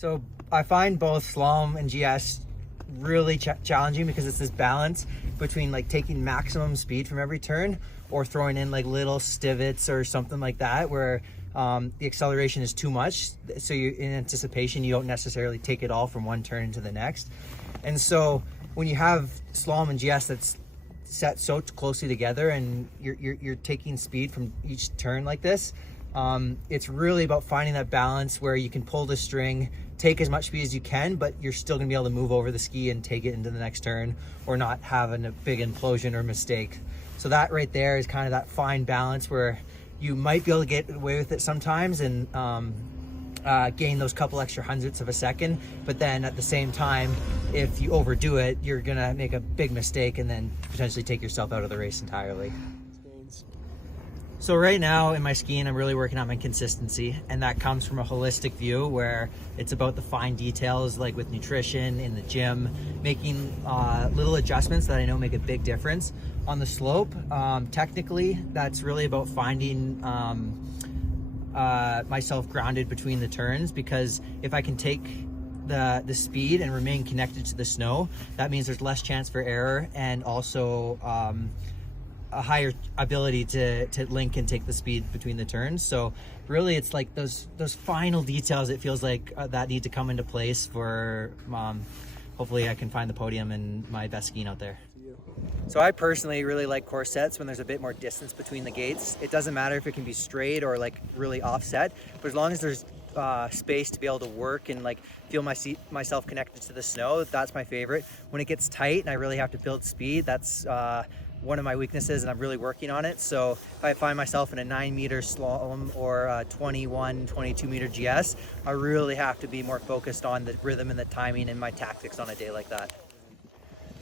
So I find both slalom and GS really challenging because it's this balance between like taking maximum speed from every turn or throwing in like little stiviets or something like that where the acceleration is too much. So you, in anticipation, you don't necessarily take it all from one turn into the next. And so when you have slalom and GS that's set so closely together and you're taking speed from each turn like this, it's really about finding that balance where you can pull the string, take as much speed as you can, but you're still gonna be able to move over the ski and take it into the next turn or not having a big implosion or mistake. So that right there is kind of that fine balance where you might be able to get away with it sometimes and gain those couple extra hundredths of a second, but then at the same time, if you overdo it, you're gonna make a big mistake and then potentially take yourself out of the race entirely. So right now in my skiing, I'm really working on my consistency, and that comes from a holistic view where it's about the fine details, like with nutrition in the gym, making little adjustments that I know make a big difference. On the slope, technically, that's really about finding myself grounded between the turns, because if I can take the speed and remain connected to the snow, that means there's less chance for error and also a higher ability to link and take the speed between the turns. So really it's like those final details, it feels like that need to come into place for hopefully I can find the podium and my best skiing out there. So I personally really like course sets when there's a bit more distance between the gates. It doesn't matter if it can be straight or like really offset, but as long as there's space to be able to work and like feel myself connected to the snow, that's my favorite. When it gets tight and I really have to build speed, that's one of my weaknesses, and I'm really working on it. So if I find myself in a 9-meter slalom or a 22-meter GS, I really have to be more focused on the rhythm and the timing and my tactics on a day like that.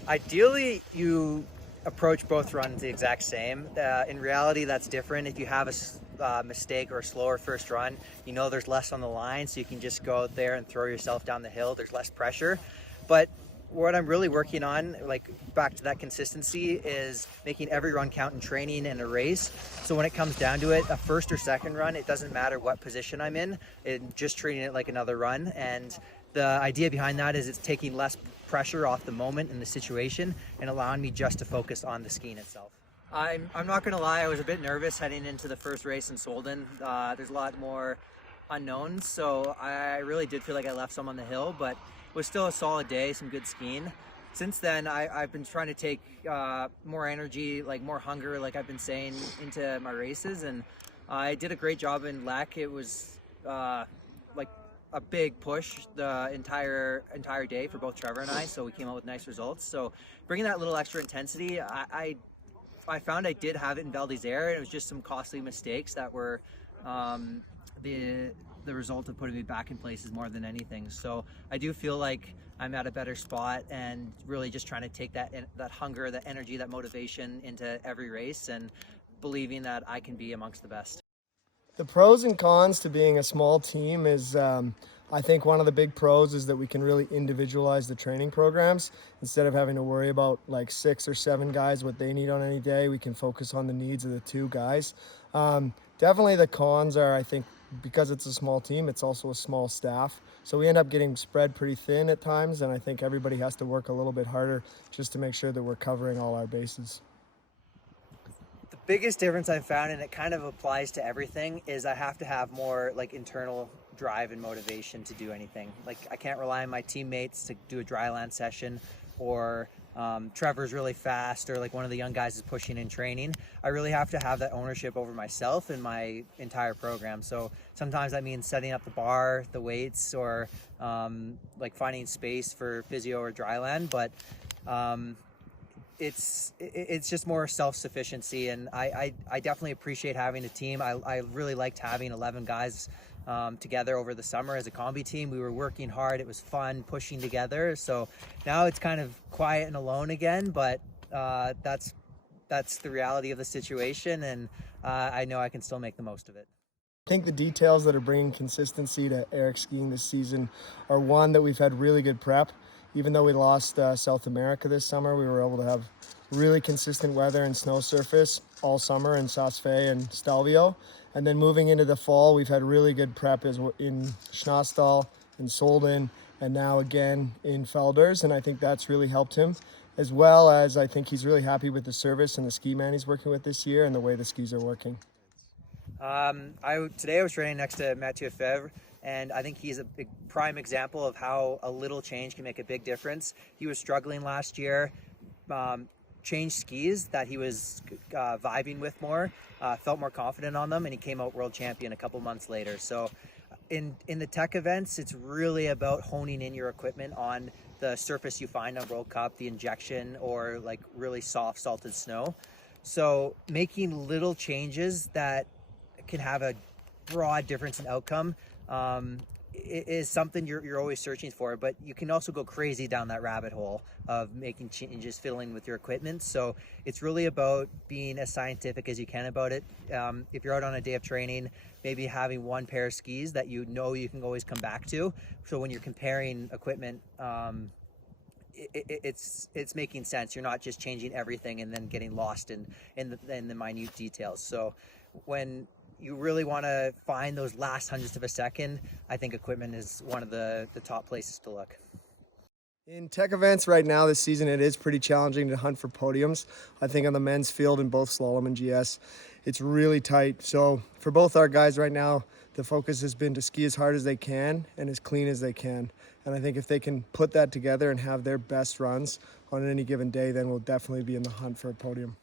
Ideally, you approach both runs the exact same. In reality, that's different. If you have a mistake or a slower first run, you know there's less on the line, so you can just go out there and throw yourself down the hill. There's less pressure. But what I'm really working on, like back to that consistency, is making every run count in training and a race. So when it comes down to it, a first or second run, it doesn't matter what position I'm in, and just treating it like another run. And the idea behind that is it's taking less pressure off the moment and the situation and allowing me just to focus on the skiing itself. I'm not gonna lie, I was a bit nervous heading into the first race in Solden. There's a lot more unknowns, so I really did feel like I left some on the hill, but it was still a solid day, some good skiing. Since then, I've been trying to take more energy, like more hunger, like I've been saying, into my races, and I did a great job in Lech. It was like a big push the entire day for both Trevor and I, so we came out with nice results. So bringing that little extra intensity, I found I did have it in Val d'Isère, and it was just some costly mistakes that were the result of putting me back in places more than anything. So I do feel like I'm at a better spot and really just trying to take that hunger, that energy, that motivation into every race and believing that I can be amongst the best. The pros and cons to being a small team is, I think one of the big pros is that we can really individualize the training programs. Instead of having to worry about like 6 or 7 guys, what they need on any day, we can focus on the needs of the 2 guys. Definitely the cons are, I think, because it's a small team, it's also a small staff. So we end up getting spread pretty thin at times, and I think everybody has to work a little bit harder just to make sure that we're covering all our bases. The biggest difference I've found, and it kind of applies to everything, is I have to have more like internal drive and motivation to do anything. Like I can't rely on my teammates to do a dry land session, or Trevor's really fast, or like one of the young guys is pushing in training. I really have to have that ownership over myself and my entire program. So sometimes that means setting up the bar, the weights, or like finding space for physio or dry land. But it's just more self-sufficiency, and I definitely appreciate having a team. I really liked having 11 guys together over the summer as a combi team. We were working hard, it was fun pushing together. So now it's kind of quiet and alone again, but that's the reality of the situation, and I know I can still make the most of it. I think the details that are bringing consistency to Erik skiing this season are, one, that we've had really good prep. Even though we lost South America this summer, we were able to have really consistent weather and snow surface all summer in Saas-Fee and Stelvio. And then moving into the fall, we've had really good prep in Schnastal in Solden, and now again in Felders, and I think that's really helped him, as well as I think he's really happy with the service and the ski man he's working with this year and the way the skis are working. Today I was training next to Mathieu Fevre, and I think he's a big prime example of how a little change can make a big difference. He was struggling last year, changed skis that he was vibing with more, felt more confident on them, and he came out world champion a couple months later. So in the tech events, it's really about honing in your equipment on the surface you find on World Cup, the injection, or like really soft salted snow. So making little changes that can have a broad difference in outcome is something you're always searching for, but you can also go crazy down that rabbit hole of making changes, fiddling with your equipment. So it's really about being as scientific as you can about it. If you're out on a day of training, maybe having one pair of skis that you know you can always come back to. So when you're comparing equipment, it's making sense. You're not just changing everything and then getting lost in the minute details. So when you really want to find those last hundredths of a second, I think equipment is one of the top places to look. In tech events right now this season, it is pretty challenging to hunt for podiums. I think on the men's field in both slalom and GS, it's really tight. So for both our guys right now, the focus has been to ski as hard as they can and as clean as they can. And I think if they can put that together and have their best runs on any given day, then we'll definitely be in the hunt for a podium.